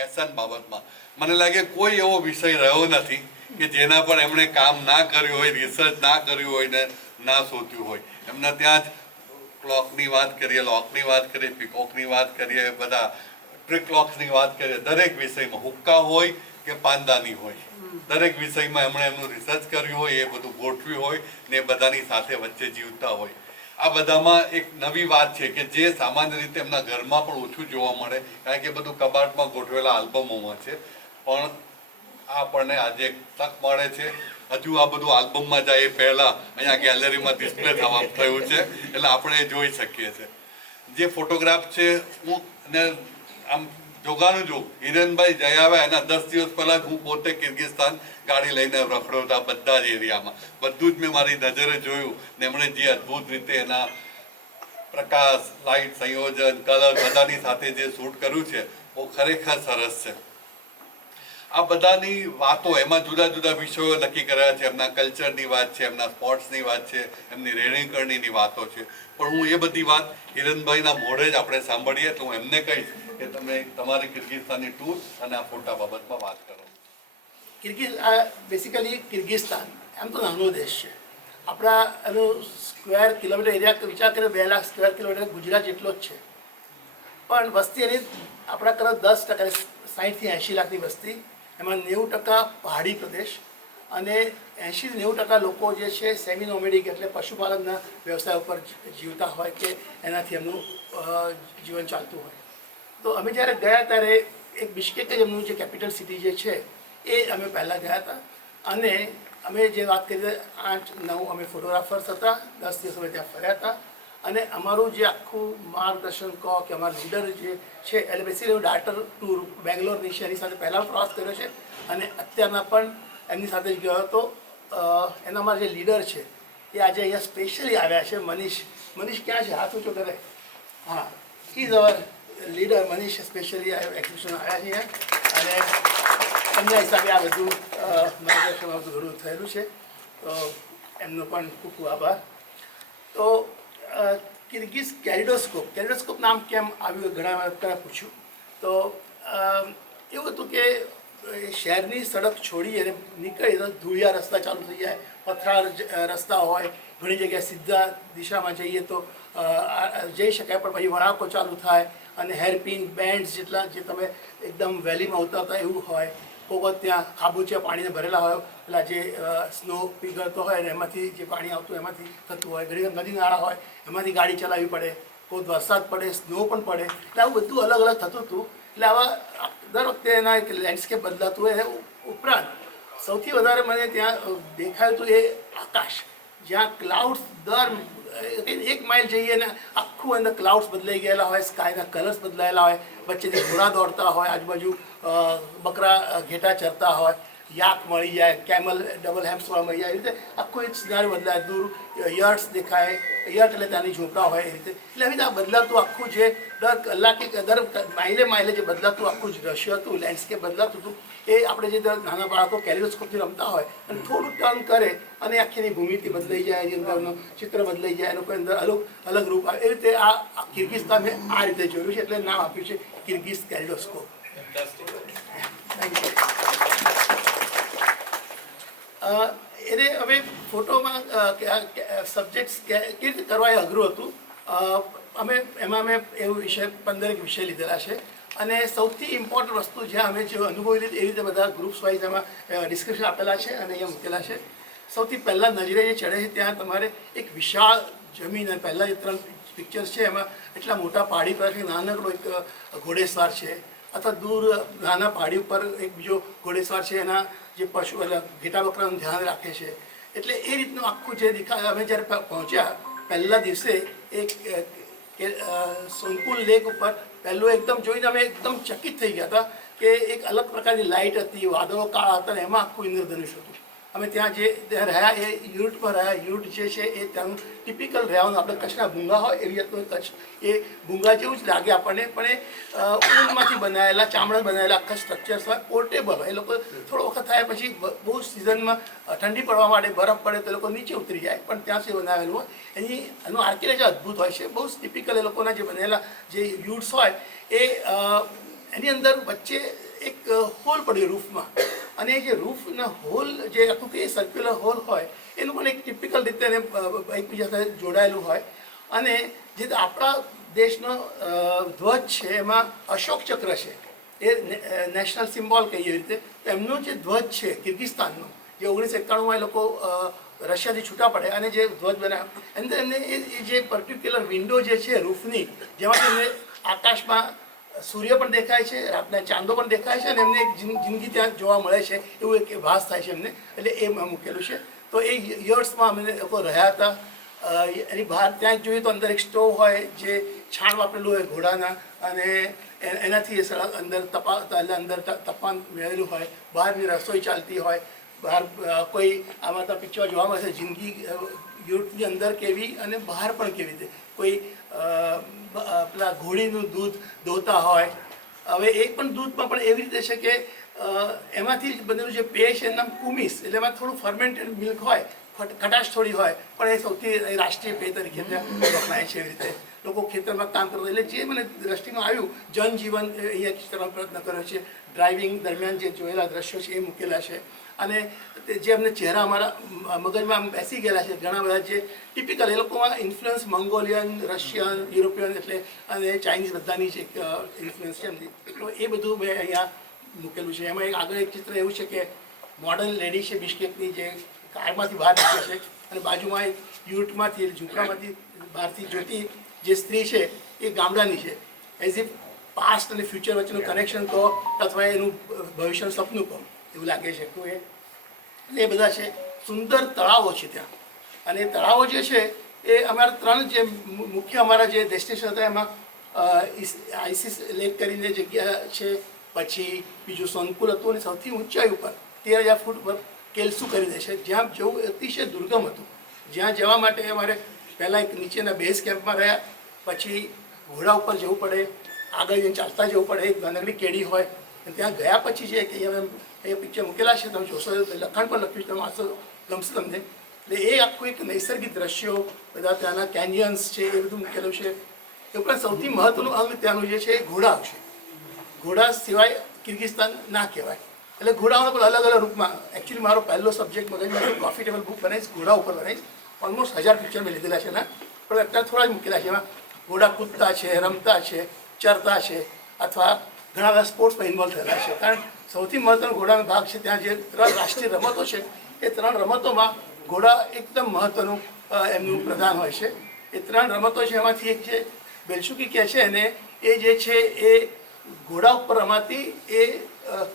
Fashion બાબતમાં મને લાગે કોઈ એવો વિષય રહ્યો નથી કે જેના પર એમણે કામ ના કર્યું હોય, રિસર્ચ ના કર્યું હોય ને ના શોધ્યું હોય. એમના ત્યાં જ ક્લોકની વાત કરીએ, લોકની વાત કરીએ, પીકોકની વાત કરીએ, બધા ટ્રી ક્લોક્સની વાત કરીએ, દરેક વિષયમાં હુક્કા હોય કે પાંદાની હોય, દરેક વિષયમાં એમણે એમનું રિસર્ચ કર્યું હોય, એ બધું ગોઠવ્યું હોય ને એ બધાની સાથે વચ્ચે જીવતા હોય. આ બધામાં એક નવી વાત છે કે જે સામાન્ય રીતે એમના ઘરમાં પણ ઓછું જોવા મળે, કારણ કે બધું કબાટમાં ગોઠવેલા આલ્બમોમાં છે. પણ આપણને આજે એક તક મળે છે. હજુ આ બધું આલ્બમમાં જાય એ પહેલાં અહીંયા ગેલેરીમાં ડિસ્પ્લે થવા થયું છે, એટલે આપણે જોઈ શકીએ છીએ. જે ફોટોગ્રાફ છે હું ને આમ જોગાનું જો હિરેનભાઈ જઈ આવ્યા એના 10 દિવસ પહેલાં હું પોતે કિર્ગિસ્તાન ગાડી લઈને રખડ્યો હતા. બધા જ એરિયામાં બધું જ મેં મારી નજરે જોયું ને એમણે જે અદ્ભુત રીતે એના પ્રકાશ, લાઇટ, સંયોજન, કલર બધાની સાથે જે શૂટ કર્યું છે એ ખરેખર સરસ છે. આ બધાની વાતો એમાં જુદા જુદા વિષયો નક્કી કર્યા છે. એમના કલ્ચરની વાત છે, એમના સ્પોર્ટ્સની વાત છે, એમની રહેણીકરણીની વાતો છે. પણ હું એ બધી વાત હિરેનભાઈના મોઢે જ આપણે સાંભળીએ તો હું એમને કહીશ કે તમે તમારી કિર્ગિસ્તાનની ટૂર અને આ ફોટા બાબતમાં વાત કરો. બેસિકલી કિર્ગિસ્તાન એમ તો નાનો દેશ છે. આપણા એનું સ્ક્વેર કિલોમીટર એરિયા વિચાર કરીએ 2 લાખ સ્ક્વેર કિલોમીટર ગુજરાત જેટલો જ છે. પણ વસ્તી એની આપણા કરતા 10%, 60 થી 80 લાખની વસ્તી, એમાં 90% પહાડી પ્રદેશ અને 80 થી 90% લોકો જે છે સેમી નોમેડિક એટલે પશુપાલનના વ્યવસાય ઉપર જીવતા હોય કે એનાથી એમનું જીવન ચાલતું હોય. તો અમે જ્યારે ગયા ત્યારે એક બિશ્કેક જ એમનું જે કેપિટલ સિટી જે છે એ અમે પહેલાં ગયા હતા. અને અમે જે વાત કરી 8-9 અમે ફોટોગ્રાફર્સ હતા. 10 દિવસ અમે ત્યાં ફર્યા હતા. અને અમારું જે આખું માર્ગદર્શન કહો કે અમારા લીડર જે છે એટલે બેસિકલી ડાટર ટૂર બેંગ્લોરની છે એની સાથે પહેલાં પ્રવાસ કર્યો છે અને અત્યારના પણ એમની સાથે જ ગયો હતો. એના અમારા જે લીડર છે એ આજે અહીંયા સ્પેશિયલી આવ્યા છે. મનીષ ક્યાં છે? હાથ ઊંચો કરે. હા, is our leader. Manish specially exhibition આવ્યા છે અને એમના હિસાબે આ બધું માર્ગદર્શન ઘણું થયેલું છે. તો એમનો પણ ખૂબ ખૂબ આભાર. તો કિર્ગિઝ કેલિડોસ્કોપ નામ કેમ આવ્યું ઘણા બધા પૂછ્યું. તો એવું હતું કે શહેરની સડક છોડી અને નીકળી તો ધૂળિયા રસ્તા ચાલુ થઈ જાય, પથરાળ રસ્તા હોય, ઘણી જગ્યાએ સીધા દિશામાં જઈએ તો જઈ શકાય પણ પછી વળાંકો ચાલુ થાય અને હેરપિન બેન્ડ્સ જેટલા જે તમે એકદમ વેલીમાં ઉતરતા એવું હોય. કોક ત્યાં ખાબોચિયા પાણીને ભરેલા હોય, પેલા જે સ્નો પીગળતો હોય ને એમાંથી જે પાણી આવતું એમાંથી થતું હોય. ઘણી નદી નાળા હોય એમાંથી ગાડી ચલાવવી પડે. કોઈ વરસાદ પડે, સ્નો પણ પડે, એટલે આવું બધું અલગ અલગ થતું હતું. એટલે આવા દર વખતે એના એક લેન્ડસ્કેપ બદલાતું હોય. ઉપરાંત સૌથી વધારે મને ત્યાં દેખાયું હતું એ આકાશ, જ્યાં ક્લાઉડ્સ દર 1 માઇલ જઈએ ને આખું અંદર ક્લાઉડ્સ બદલાઈ ગયેલા હોય, સ્કાયના કલર્સ બદલાયેલા હોય, વચ્ચેથી ઘોડા દોડતા હોય, આજુબાજુ બકરા ઘેટા ચરતા હોય, યાક મળી જાય, કેમલ ડબલ હેમ્સવાળા મળી જાય. એ રીતે આખું એક સિનારી બદલાય. દૂર યર્ટ્સ દેખાય, યર્ટ એટલે ત્યાંની ઝૂંપડા હોય એ રીતે. એટલે આવી રીતે આ બદલાતું આખું જે દર કલાકે દર માઇલે જે બદલાતું આખું જ દ્રશ્ય હતું, લેન્ડસ્કેપ બદલાતું હતું, એ આપણે જે નાના બાળકો કેલિડોસ્કોપથી રમતા હોય અને થોડું ટર્ન કરે અને આખીની ભૂમિતિ બદલાઈ જાય, એની અંદરનું ચિત્ર બદલાઈ જાય, એનું કોઈ અંદર અલગ રૂપ આવે. એ રીતે આ કિર્ગિસ્તાન મેં આ રીતે જોયું છે એટલે નામ આપ્યું છે કિર્ગિઝ કેલિડોસ્કોપ. એને હવે ફોટોમાં સબ્જેક્ટ્સ કેવી રીતે કરવા એ અઘરું હતું. એમાં મેં એવું 15 વિષય લીધેલા છે અને સૌથી ઇમ્પોર્ટન્ટ વસ્તુ જ્યાં અમે જે અનુભવી લીધી એ રીતે બધા ગ્રુપ્સ વાઇઝ એમાં ડિસ્ક્રિપ્શન આપેલા છે અને અહીંયા મૂકેલા છે. સૌથી પહેલાં નજરે જે ચડે છે ત્યાં તમારે એક વિશાળ જમીન અને પહેલાં જે 3 પિક્ચર્સ છે એમાં એટલા મોટા પહાડી પર નાનકડો એક ઘોડેસવાર છે, અથવા દૂર નાના પહાડી ઉપર એક બીજો ઘોડેસવાર છે. એના જે પશુ એટલે ઘેટા બકરાનું ધ્યાન રાખે છે. એટલે એ રીતનું આખું જે દેખાય. અમે જ્યારે પહોંચ્યા પહેલા દિવસે એક સોનપુર લેક ઉપર પહેલું એકદમ જોઈને અમે એકદમ ચકિત થઈ ગયા હતા કે એક અલગ પ્રકારની લાઇટ હતી, વાદળો કાળા હતા અને એમાં આખું ઇન્દ્રધનુષ હતું. અમે ત્યાં જે રહ્યા એ યુનિટમાં રહ્યા. યુનિટ જે છે એ ત્યાંનું ટિપિકલ રહેવાનું આપણે કચ્છના ભૂંગા હોય એવી રીતનું કચ્છ એ ભૂંગા જેવું જ લાગે આપણને, પણ એ ઊનમાંથી બનાવેલા, ચામડા બનાવેલા આખા સ્ટ્રક્ચર્સ હોય, પોર્ટેબલ હોય. એ લોકો થોડો વખત થાય પછી બહુ સિઝનમાં ઠંડી પડવા માટે બરફ પડે તો એ લોકો નીચે ઉતરી જાય, પણ ત્યાં સુધી બનાવેલું હોય. એનું આર્કિટેક્ચર અદ્ભુત હોય છે. બહુ ટિપિકલ એ લોકોના જે બનેલા જે યુટ્સ હોય એ એની અંદર વચ્ચે હોલ પડ્યો રૂફમાં, અને એ જે રૂફના હોલ જે આખું કે સર્ક્યુલર હોલ હોય એનું પણ એક ટિપિકલ રીતે એને એકબીજા સાથે જોડાયેલું હોય. અને જે આપણા દેશનો ધ્વજ છે એમાં અશોક ચક્ર છે, એ નેશનલ સિમ્બોલ કહીએ રીતે. એમનો જે ધ્વજ છે કિર્ગિસ્તાનનો, જે 1991માં એ લોકો રશિયાથી છૂટા પડે અને જે ધ્વજ બનાવ્યો, અંદર એમને એ જે પર્ટિક્યુલર વિન્ડો જે છે રૂફની, જેમાં એમને આકાશમાં સૂર્ય પણ દેખાય છે, રાતના ચાંદો પણ દેખાય છે, અને એમને એક જિંદગી ત્યાં જોવા મળે છે એવું એક ભાસ થાય છે એમને. એટલે એ મૂકેલું છે. તો એ યર્સમાં અમે લોકો રહ્યા હતા. એની બહાર ત્યાં જ જોઈએ તો અંદર એક સ્ટોવ હોય જે છાણ વાપરેલું હોય ઘોડાના, અને એનાથી એ સળગ અંદર તપાન મેળવેલું હોય. બહારની રસોઈ ચાલતી હોય, બહાર કોઈ આમાં તો પિક્ચર જોવા મળશે જિંદગી યુરોપની અંદર કેવી અને બહાર પણ કેવી રીતે. કોઈ પેલા ઘોડીનું દૂધ દોહતા હોય. હવે એ પણ દૂધમાં પણ એવી રીતે છે કે એમાંથી બનેલું જે પેય છે એનું નામ કુમિસ, એટલે એમાં થોડું ફર્મેન્ટેડ મિલ્ક હોય, ખટાશ થોડી હોય, પણ એ સૌથી રાષ્ટ્રીય પેય તરીકે ત્યાં વપરાય છે. એવી રીતે લોકો ખેતરમાં કામ કરતા, એટલે જે મને દ્રષ્ટિમાં આવ્યું જનજીવન અહીંયા ચિત્રવાનો પ્રયત્ન કર્યો છે. ડ્રાઇવિંગ દરમિયાન જે જોયેલા દ્રશ્યો છે એ મૂકેલા છે, અને જે અમને ચહેરા અમારા મગજમાં બેસી ગયેલા છે ઘણા બધા, જે ટિપિકલ એ લોકોમાં ઇન્ફ્લુઅન્સ મંગોલિયન, રશિયન, યુરોપિયન એટલે અને ચાઇનીઝ બધાની છે ઇન્ફ્લુઅન્સ છે એમની. તો એ બધું મેં અહીંયા મૂકેલું છે. એમાં એક આગળ એક ચિત્ર એવું છે કે મોડર્ન લેડી છે બિશ્કેકની, જે કારમાંથી બહાર નીકળે છે, અને બાજુમાં એક યુરોટમાંથી ઝૂંપડામાંથી બહારથી જોતી જે સ્ત્રી છે એ ગામડાની છે. એઝ ઇફ પાસ્ટ અને ફ્યુચર વચ્ચેનું કનેક્શન કહો અથવા એનું ભવિષ્યનું સપનું કહો એવું લાગે છે. તો એ બધા છે. સુંદર તળાવો છે ત્યાં, અને તળાવો જે છે એ અમારા 3 જે મુખ્ય અમારા જે ડેસ્ટિનેશન હતા એમાં આઈસીસ લેક કરીને જગ્યા છે, પછી બીજું સોનપુર હતું, અને સૌથી ઊંચાઈ ઉપર 13,000 ફૂટ પર કેલ્સુ કરીને છે, જ્યાં જવું અતિશય દુર્ગમ હતું. જ્યાં જવા માટે અમારે પહેલાં એક નીચેના બેઝ કેમ્પમાં રહ્યા, પછી ઘોડા ઉપર જવું પડે, આગળ જઈને ચાલતા જવું પડે, એક નાનકડી કેડી હોય, અને ત્યાં ગયા પછી છે કે એ પિક્ચર મૂકેલા છે, તમે જોશો લખાણ પણ લખ્યું છે, તમે વાંચો ગમશે તમને. એટલે એ આખું એક નૈસર્ગિક દ્રશ્યો, બધા ત્યાંના કેન્યન્સ છે એ બધું મૂકેલું છે. એ ઉપરાંત સૌથી મહત્વનું અંગ ત્યાંનું જે છે એ ઘોડા છે. ઘોડા સિવાય કિર્ગિસ્તાન ના કહેવાય. એટલે ઘોડાઓના પણ અલગ અલગ રૂપમાં. એકચ્યુઅલી મારો પહેલો સબ્જેક્ટ મગજમાં પ્રોફિટેબલ બુક બનાવીશ, ઘોડા ઉપર બનાવીશ. ઓલમોસ્ટ 1000 પિક્ચર મેં લીધેલા છે એના, પણ અત્યારે થોડા જ મૂકેલા છે. એમાં ઘોડા કૂદતા છે, રમતા છે, ચરતા છે, અથવા ઘણા બધા સ્પોર્ટ્સમાં ઇન્વોલ્વ થયેલા છે. કારણ સૌથી મહત્વનો ઘોડાનો ભાગ છે ત્યાં જે 3 રાષ્ટ્રીય રમતો છે એ 3 રમતોમાં ઘોડા એકદમ મહત્વનું એમનું પ્રધાન હોય છે. એ 3 રમતો છે, એમાંથી એક જે બેલ્શુકી કહે છે અને એ જે છે એ ઘોડા ઉપર રમાતી એ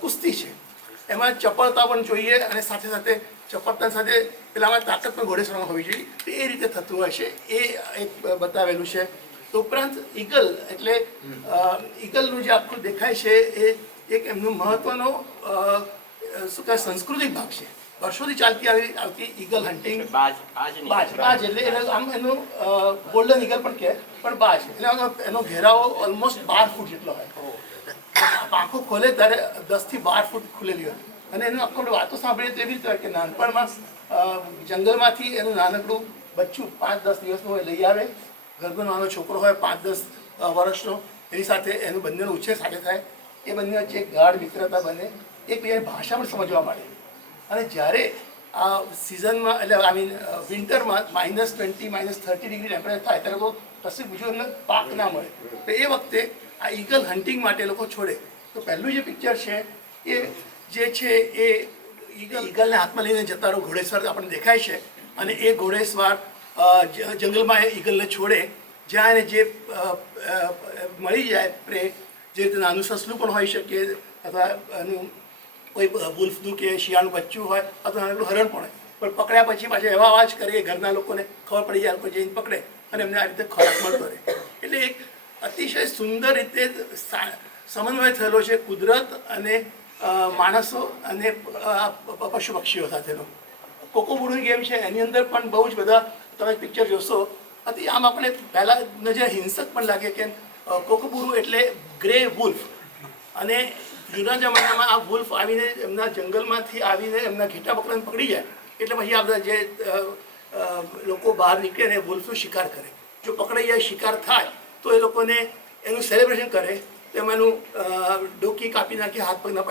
કુસ્તી છે. એમાં ચપળતા પણ જોઈએ, અને સાથે સાથે ચપળતા સાથે પેલામાં તાકાત પણ ઘોડેસરમાં હોવી જોઈએ. તો એ રીતે થતું હોય છે, એ એક બતાવેલું છે. ઉપરાંત ઈગલ, એટલે ઈગલનું જે આખું દેખાય છે એ એક એમનું મહત્વનો શું કહેવાય સાંસ્કૃતિક ભાગ છે. વર્ષોથી ચાલતી આવતી ઈગલ હન્ટિંગ. બાજ એટલે આમ એનું ગોલ્ડન ઈગલ પણ કહે, પણ બાજ એટલે એનો ઘેરાવો ઓલમોસ્ટ 12 ફૂટ જેટલો હોય. આંખો ખોલે ત્યારે 10 થી 12 ફૂટ ખુલેલી હોય. અને એનું આખું વાતો સાંભળીએ તો એવી રીતે હોય કે નાનપણમાં જંગલમાંથી એનું નાનકડું બચ્ચું 5-10 દિવસનું લઈ આવે. ઘરનો નાનો છોકરો હોય 5-10 વર્ષનો, એની સાથે એનું બંનેનો ઉછેર સાથે થાય. એ બંને વચ્ચે એક ગાઢ મિત્રતા બને, એકબીજાની ભાષા પણ સમજવા માંડે. અને જ્યારે આ સિઝનમાં એટલે આઈ મીન વિન્ટરમાં -20, -30 ડિગ્રી ટેમ્પરેચર થાય ત્યારે લોકો કશું બીજું એમને પાક ના મળે. તો એ વખતે આ ઈગલ હન્ટિંગ માટે લોકો છોડે. તો પહેલું જે પિક્ચર છે એ જે છે એ ઈગલને હાથમાં લઈને જતા રહો ઘોડેસવાર આપણને દેખાય છે. અને એ ઘોડેસવાર જંગલમાં એ ઈગલને છોડે, જ્યાં એને જે મળી જાય પ્રે, જે રીતે નાનું સસલું પણ હોઈ શકે, અથવા એનું કોઈ વુલ્ફનું કે શિયાળનું બચ્ચું હોય, અથવા નાનકડું હરણ પણ હોય. પણ પકડ્યા પછી પાછા એવા અવાજ કરે ઘરના લોકોને ખબર પડી જાય, લોકો જઈને પકડે અને એમને આ રીતે ખોરાક મળતો રહે. એટલે એક અતિશય સુંદર રીતે સમન્વય થયેલો છે કુદરત અને માણસો અને પશુ પક્ષીઓ સાથેનો. કોકોબુરુની ગેમ છે, એની અંદર પણ બહુ જ બધા તમે પિક્ચર જોશો. આમ આપણે પહેલાં નજર હિંસક પણ લાગે કે કોકોબુરુ એટલે ગ્રે વુલ્ફ, અને જૂના જમાનામાં આ વુલ્ફ આવીને એમના જંગલમાંથી આવીને એમના ઘેટા બકરાને પકડી જાય, એટલે પછી આ બધા જે લોકો બહાર નીકળે ને વુલ્ફનો શિકાર કરે. જો પકડાઈ જાય, શિકાર થાય, તો એ લોકોને એનું સેલિબ્રેશન કરે. તેમાંનું ડોકી કાપી નાખી, હાથ પગના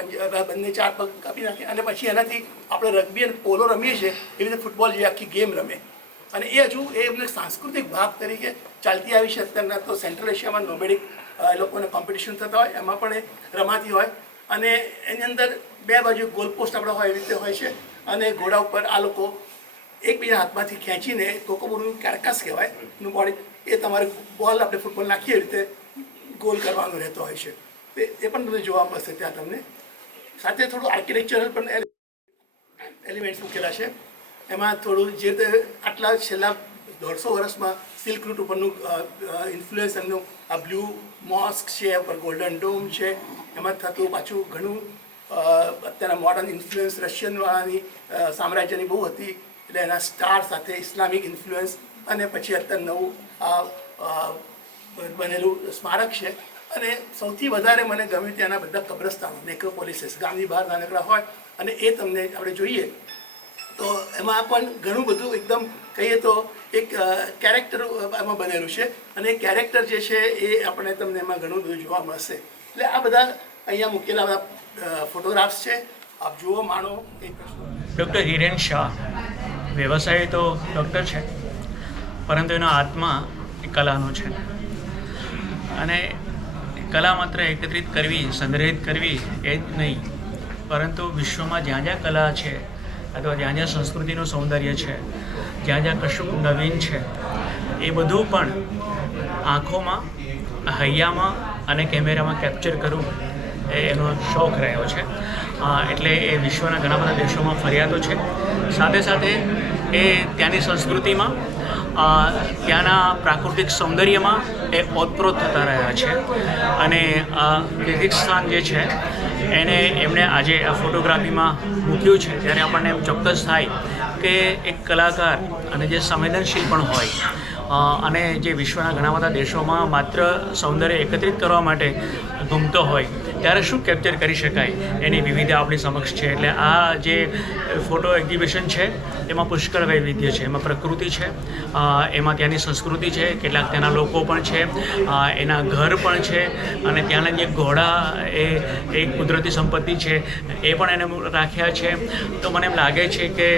બંને 4 પગ કાપી નાખી, અને પછી એનાથી આપણે રગ્બી અને પોલો રમીએ છીએ એવી રીતે ફૂટબોલ જેવી આખી ગેમ રમે. અને એ હજુ એ એમને સાંસ્કૃતિક ભાગ તરીકે ચાલતી આવી છે. અત્યારના તો સેન્ટ્રલ એશિયામાં નોમેડિક એ લોકોને કોમ્પિટિશન થતા હોય, એમાં પણ એ રમાતી હોય. અને એની અંદર 2 બાજુ ગોલ પોસ્ટ આપણે હોય એવી રીતે હોય છે, અને ઘોડા ઉપર આ લોકો એકબીજા હાથમાંથી ખેંચીને કોકોબોનું કેરકાસ કહેવાય એનું બોડી, એ તમારે બોલ આપણે ફૂટબોલ નાખીએ એવી રીતે ગોલ કરવાનો રહેતો હોય છે. એ પણ તમને જોવા મળશે ત્યાં તમને. સાથે થોડું આર્કિટેક્ચરલ પણ એલિમેન્ટ્સ મૂકેલા છે. એમાં થોડું જે રીતે આટલા છેલ્લા 150 વર્ષમાં સિલ્ક રૂટ ઉપરનું ઇન્ફ્લુઅન્સ એમનું, આ બ્લુ મોસ્ક છે, ઉપર ગોલ્ડન ડોમ છે, એમાં થતું પાછું ઘણું અત્યારના મોડર્ન ઇન્ફ્લુઅન્સ રશિયનવાળાની સામ્રાજ્યની બહુ હતી, એટલે એના સ્ટાર સાથે ઇસ્લામિક ઇન્ફ્લુઅન્સ, અને પછી અત્યારે નવું બનેલું સ્મારક છે. અને સૌથી વધારે મને ગમ્યું ત્યાંના બધા કબ્રસ્તાનો, નેક્રોપોલિસીસ ગામની બહાર નાનકડા હોય, અને એ તમને આપણે જોઈએ તો એમાં પણ ઘણું બધું એકદમ કહીએ તો એક કેરેક્ટર એમાં બનેલું છે, અને એ કેરેક્ટર જે છે એ આપણે તમને એમાં ઘણું બધું જોવા મળશે. એટલે આ બધા અહીંયા મૂકેલા બધા ફોટોગ્રાફ્સ છે, આપ જુઓ, માણો. ડૉક્ટર હિરેન શાહ વ્યવસાય તો ડૉક્ટર છે, પરંતુ એનો આત્મા એ કલાનો છે. અને કલા માત્ર એકત્રિત કરવી, સંગ્રહિત કરવી એ જ નહીં, પરંતુ વિશ્વમાં જ્યાં જ્યાં કલા છે, અથવા જ્યાં જ્યાં સંસ્કૃતિનું સૌંદર્ય છે, જ્યાં જ્યાં કશું નવીન છે, એ બધું પણ આંખોમાં, હૈયામાં અને કેમેરામાં કેપ્ચર કરવું એ એનો શોખ રહ્યો છે. એટલે એ વિશ્વના ઘણા બધા દેશોમાં ફરિયાદો છે. સાથે સાથે એ ત્યાંની સંસ્કૃતિમાં, ત્યાંના પ્રાકૃતિક સૌંદર્યમાં એ ઓતપ્રોત થતા રહ્યા છે. અને કિર્ગિઝસ્તાન જે છે એને એમણે આજે આ ફોટોગ્રાફીમાં મૂક્યું છે, ત્યારે આપણને એમ ચોક્કસ થાય કે એક કલાકાર અને જે સંવેદનશીલ પણ હોય અને જે વિશ્વના ઘણા બધા દેશોમાં માત્ર સૌંદર્ય એકત્રિત કરવા માટે ઘૂમતો હોય, ત્યારે શું કેપ્ચર કરી શકાય એની વિવિધતા આપણી સમક્ષ છે. એટલે આ જે ફોટો એક્ઝિબિશન છે એમાં પુષ્કળ વૈવિધ્ય છે. એમાં પ્રકૃતિ છે, એમાં ત્યાંની સંસ્કૃતિ છે, કેટલાક ત્યાંના લોકો પણ છે, એના ઘર પણ છે, અને ત્યાંના જે ઘોડા એ એક કુદરતી સંપત્તિ છે એ પણ એને રાખ્યા છે. તો મને એમ લાગે છે કે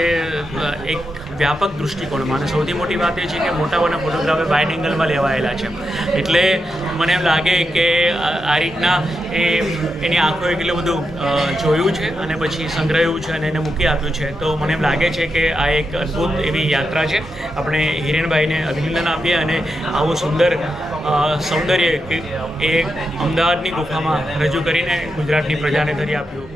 એક વ્યાપક દૃષ્ટિકોણમાં, અને સૌથી મોટી વાત એ છે કે મોટાભાગના ફોટોગ્રાફે વાઇડ એંગલમાં લેવાયેલા છે. એટલે મને એમ લાગે કે આ રીતના એની આંખોએ કેટલું બધું જોયું છે અને પછી સંગ્રહ્યું છે અને એને મૂકી આપ્યું છે. તો મને એમ લાગે છે કે આ એક અદ્ભુત એવી યાત્રા છે. આપણે હિરેનભાઈને અભિનંદન આપીએ, અને આવું સુંદર સૌંદર્ય એ અમદાવાદની ગુફામાં રજૂ કરીને ગુજરાતની પ્રજાને કરી આપ્યું.